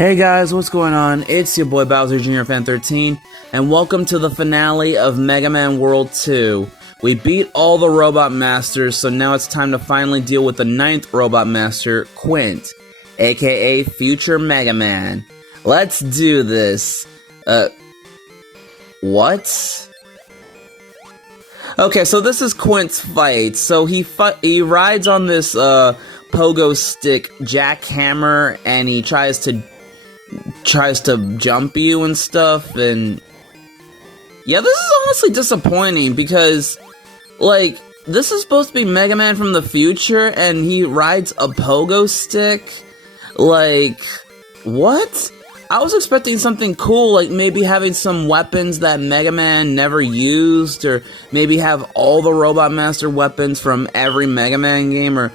Hey guys, what's going on? It's your boy Bowser Jr. Fan 13, and welcome to the finale of Mega Man World 2. We beat all the Robot Masters, so now it's time to finally deal with the 9th Robot Master, Quint, aka Future Mega Man. Let's do this. What? Okay, so this is Quint's fight. So he rides on this pogo stick jackhammer, and he tries to jump you and stuff. And yeah, this is honestly disappointing because, like, this is supposed to be Mega Man from the future, and he rides a pogo stick. Like, what? I was expecting something cool, like maybe having some weapons that Mega Man never used, or maybe have all the Robot Master weapons from every Mega Man game, or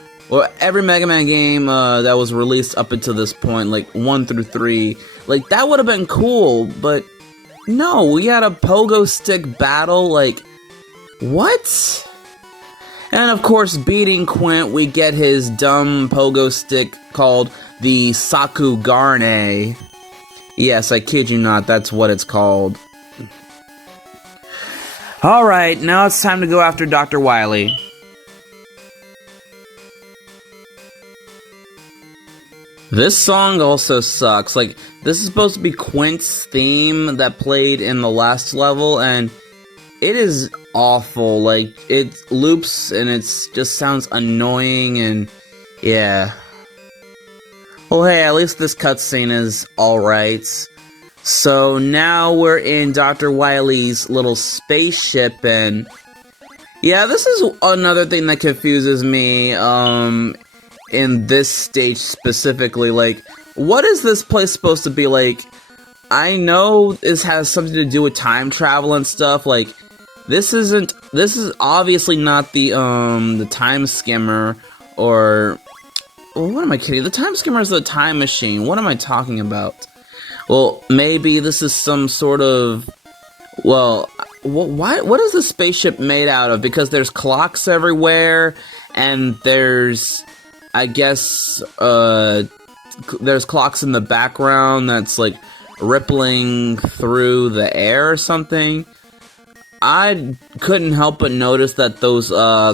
every Mega Man game that was released up until this point, like 1 through 3. Like, that would have been cool, but no, we had a pogo stick battle, like, what? And of course, beating Quint, we get his dumb pogo stick called the Sakugarne. Yes, I kid you not, that's what it's called. Alright, now it's time to go after Dr. Wily. This song also sucks. Like, this is supposed to be Quint's theme that played in the last level, and it is awful. Like, it loops and it just sounds annoying, and yeah. Well, hey, at least this cutscene is alright. So now we're in Dr. Wily's little spaceship, and yeah, this is another thing that confuses me, in this stage specifically. Like, what is this place supposed to be like? I know this has something to do with time travel and stuff. Like, this is obviously not the time skimmer, or what am I kidding? The time skimmer is the time machine. What am I talking about? Well, maybe this is some sort of, well, what is the spaceship made out of? Because there's clocks everywhere, and there's, I guess, there's clocks in the background that's, like, rippling through the air or something. I couldn't help but notice that those,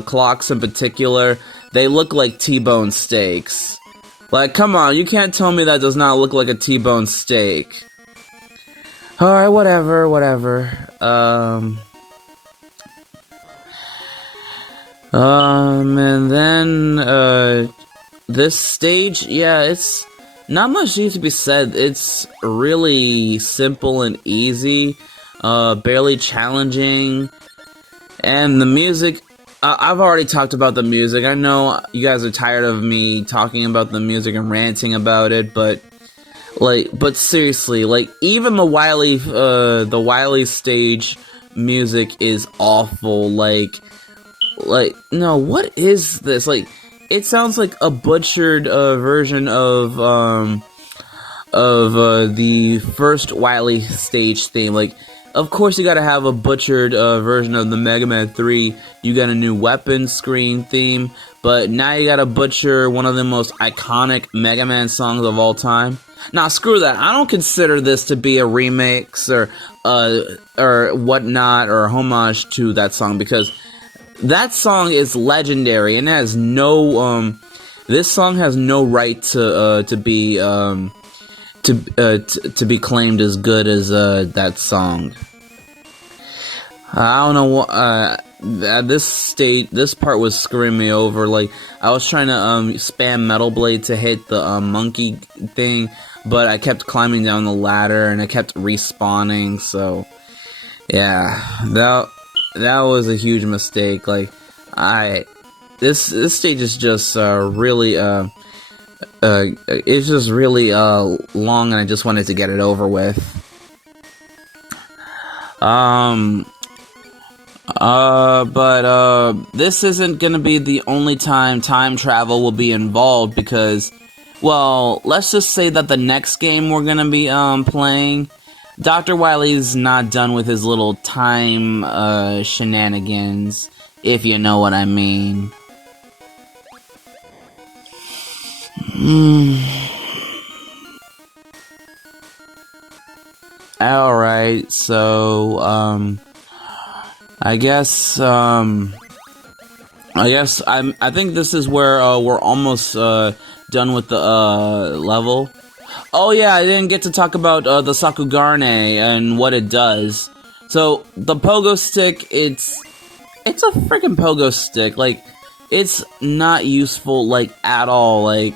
clocks in particular, they look like T-bone steaks. Like, come on, you can't tell me that does not look like a T-bone steak. Alright, whatever. And then, this stage, yeah, it's not much needs to be said. It's really simple and easy, barely challenging, and the music, I've already talked about the music. I know you guys are tired of me talking about the music and ranting about it, but seriously, like, even the Wily stage music is awful. Like, no, what is this? Like, it sounds like a butchered version of the first Wily stage theme. Like, of course you gotta have a butchered version of the Mega Man 3. You got a new weapon screen theme, but now you gotta butcher one of the most iconic Mega Man songs of all time. Nah, screw that. I don't consider this to be a remix or whatnot, or homage to that song, because that song is legendary, and it has no, this song has no right to be claimed as good as, that song. I don't know what, this part was screwing me over. Like, I was trying to, spam Metal Blade to hit the, monkey thing, but I kept climbing down the ladder, and I kept respawning, so, yeah, that was a huge mistake. Like, this stage is just, really, it's just really, long, and I just wanted to get it over with. But this isn't gonna be the only time time travel will be involved, because, well, let's just say that the next game we're gonna be, playing, Dr. Wily's not done with his little time, shenanigans, if you know what I mean. Alright, so, I guess I think this is where, we're almost, done with the, level. Oh yeah, I didn't get to talk about, the Sakugarne and what it does. So, the pogo stick, it's a freaking pogo stick, like, it's not useful, like, at all, like,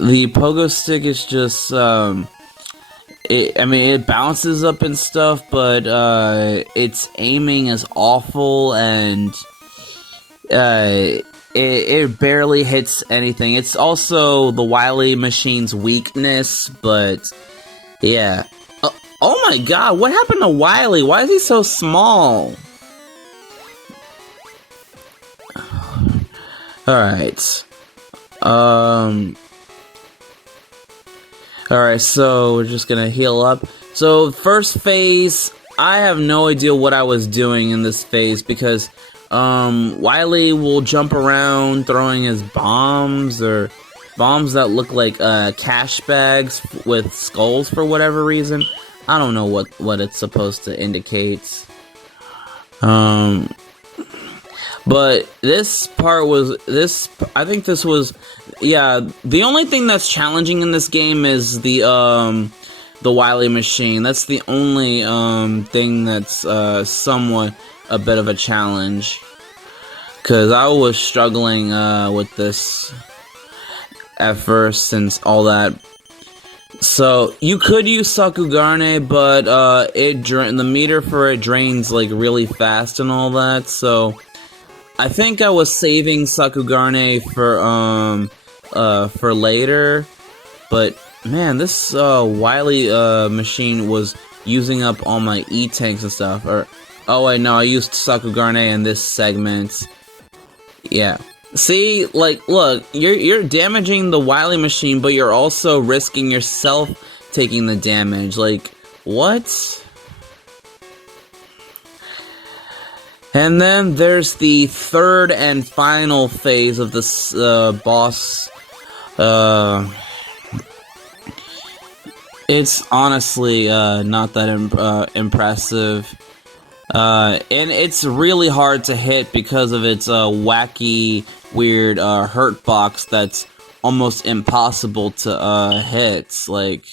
the pogo stick is just, it bounces up and stuff, but, its aiming is awful, and, it barely hits anything. It's also the Wily machine's weakness, but, yeah. Oh my god, what happened to Wily? Why is he so small? Alright. Alright, so we're just gonna heal up. So, first phase, I have no idea what I was doing in this phase because, Wily will jump around throwing his bombs, or bombs that look like, cash bags with skulls for whatever reason. I don't know what it's supposed to indicate. But this part was, I think this was, yeah, the only thing that's challenging in this game is the Wily machine. That's the only, thing that's, somewhat a bit of a challenge. Cause I was struggling, with this at first, since all that. So, you could use Sakugarne, but, the meter for it drains, like, really fast and all that, so I think I was saving Sakugarne for later, but man, this Wily machine was using up all my E-tanks and stuff. Oh wait, no, I used Sakugarne in this segment. Yeah. See, like, look, you're damaging the Wily machine, but you're also risking yourself taking the damage. Like, what? And then there's the third and final phase of this boss. It's honestly not that impressive. And it's really hard to hit because of its wacky, weird hurt box that's almost impossible to hit. Like,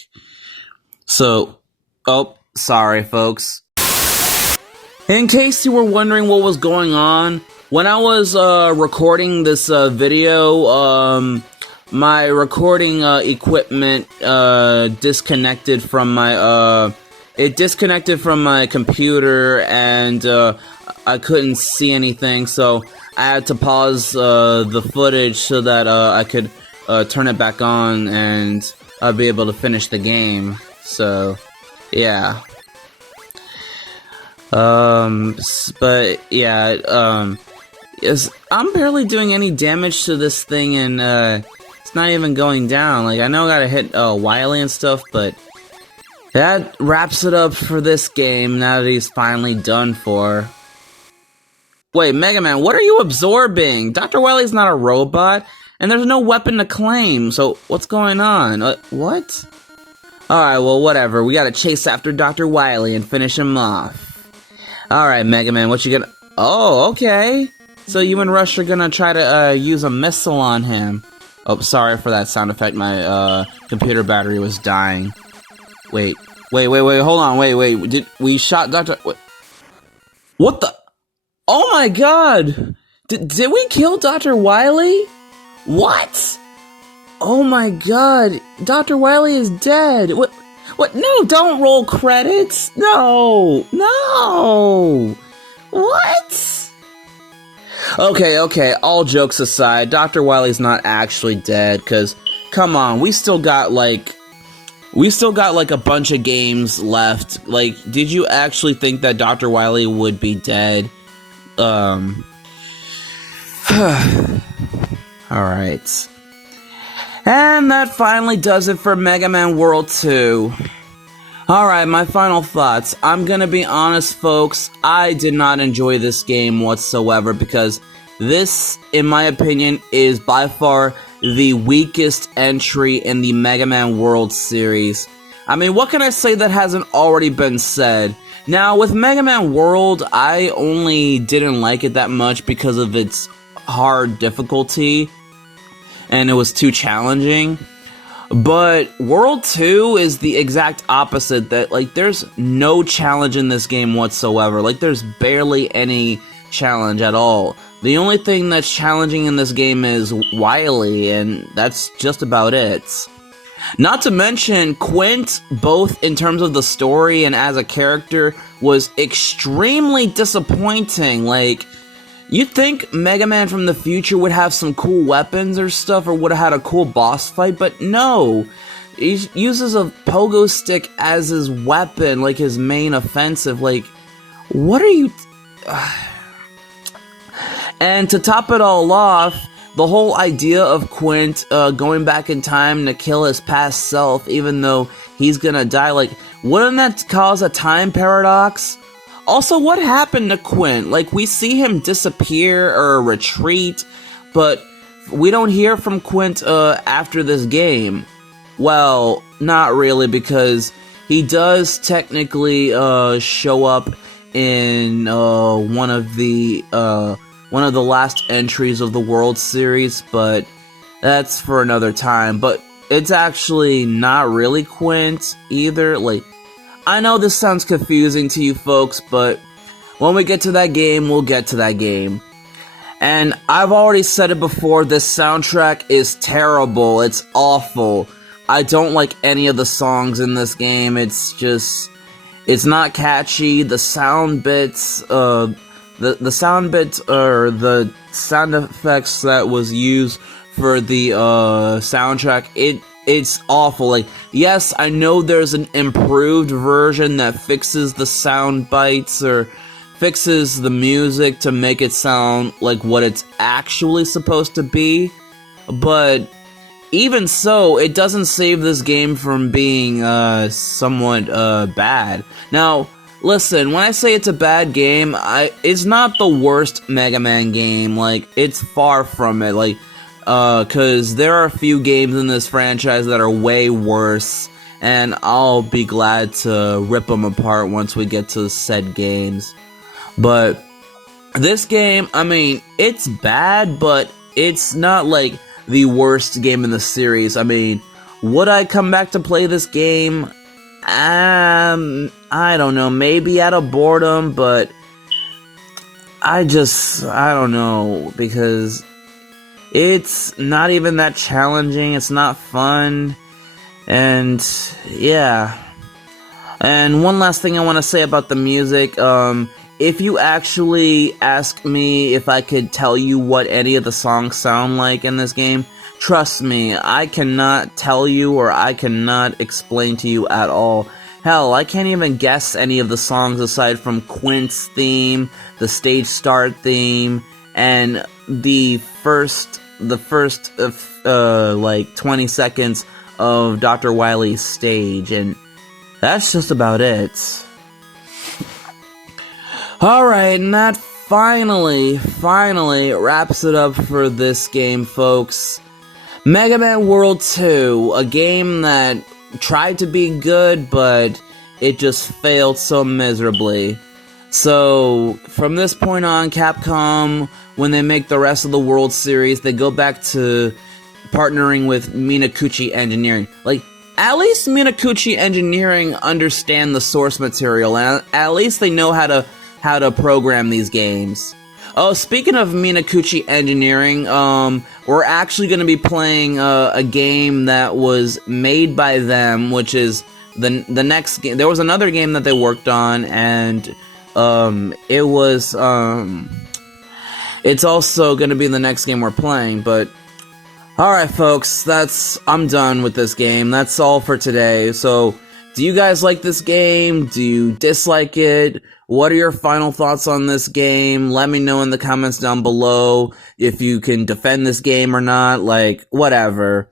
so, oh, sorry folks. In case you were wondering what was going on, when I was recording this video, my recording equipment disconnected from my computer, and I couldn't see anything, so I had to pause the footage so that I could turn it back on and I'd be able to finish the game. So, yeah. But yeah, yes, I'm barely doing any damage to this thing, and it's not even going down. Like, I know I gotta hit Wily and stuff, but that wraps it up for this game now that he's finally done for. Wait, Mega Man, what are you absorbing? Dr. Wily's not a robot, and there's no weapon to claim, so what's going on? What? Alright, well, whatever. We gotta chase after Dr. Wily and finish him off. Alright, Mega Man, what you gonna... Oh, okay. So you and Rush are gonna try to, use a missile on him. Oh, sorry for that sound effect. My, computer battery was dying. Wait, hold on, wait. Did we shot Dr... What the... Oh my god! Did we kill Dr. Wily? What? Oh my god, Dr. Wily is dead. What? No, don't roll credits. No. What? Okay, all jokes aside, Dr. Wily's not actually dead, cause, come on, we still got like a bunch of games left. Like, did you actually think that Dr. Wily would be dead? Alright. And that finally does it for Mega Man World 2. Alright, my final thoughts. I'm gonna be honest, folks, I did not enjoy this game whatsoever, because this, in my opinion, is by far the weakest entry in the Mega Man World series. I mean, what can I say that hasn't already been said? Now, with Mega Man World, I only didn't like it that much because of its hard difficulty, and it was too challenging. But World 2 is the exact opposite, that, like, there's no challenge in this game whatsoever. Like, there's barely any challenge at all. The only thing that's challenging in this game is Wily, and that's just about it. Not to mention, Quint, both in terms of the story and as a character, was extremely disappointing. Like, you'd think Mega Man from the future would have some cool weapons or stuff, or would have had a cool boss fight, but no. He uses a pogo stick as his weapon, like his main offensive. Like, what are you... And to top it all off, the whole idea of Quint going back in time to kill his past self, even though he's gonna die, like, wouldn't that cause a time paradox? Also, what happened to Quint? Like, we see him disappear or retreat, but we don't hear from Quint after this game. Well, not really, because he does technically show up in one of the last entries of the World Series, but that's for another time. But it's actually not really Quint either. Like, I know this sounds confusing to you folks, but when we get to that game, we'll get to that game. And I've already said it before, this soundtrack is terrible. It's awful. I don't like any of the songs in this game. It's just... it's not catchy. The sound bits, the sound bits, or the sound effects that was used for the soundtrack, it's awful. Like, yes, I know there's an improved version that fixes the sound bites or fixes the music to make it sound like what it's actually supposed to be, but even so, it doesn't save this game from being somewhat bad. Now, listen, when I say it's a bad game, it's not the worst Mega Man game. Like, it's far from it. Like, cause there are a few games in this franchise that are way worse, and I'll be glad to rip them apart once we get to said games. But this game, I mean, it's bad, but it's not like the worst game in the series. I mean, would I come back to play this game? I don't know, maybe out of boredom, but I don't know, because it's not even that challenging, it's not fun, and yeah. And one last thing I want to say about the music, if you actually ask me if I could tell you what any of the songs sound like in this game, trust me, I cannot tell you, or I cannot explain to you at all. Hell, I can't even guess any of the songs aside from Quint's theme, the stage start theme, and the first like 20 seconds of Dr. Wily's stage, and that's just about it. Alright, and that finally wraps it up for this game, folks. Mega Man World 2, a game that tried to be good, but it just failed so miserably. So, from this point on, Capcom, when they make the rest of the World Series, they go back to partnering with Minakuchi Engineering. Like, at least Minakuchi Engineering understand the source material, and at least they know how to program these games. Oh, speaking of Minakuchi Engineering, we're actually going to be playing a game that was made by them, which is the next game. There was another game that they worked on, and it was it's also going to be the next game we're playing. But alright folks, I'm done with this game. That's all for today. So, do you guys like this game? Do you dislike it? What are your final thoughts on this game? Let me know in the comments down below if you can defend this game or not. Like, whatever.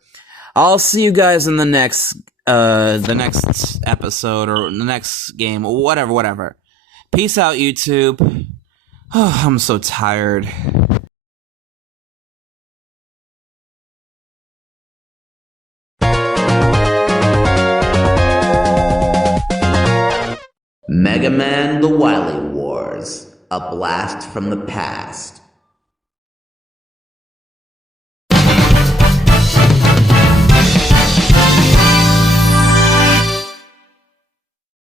I'll see you guys in the next episode or the next game. Whatever. Peace out, YouTube. Oh, I'm so tired. Mega Man The Wily Wars, A Blast from the Past.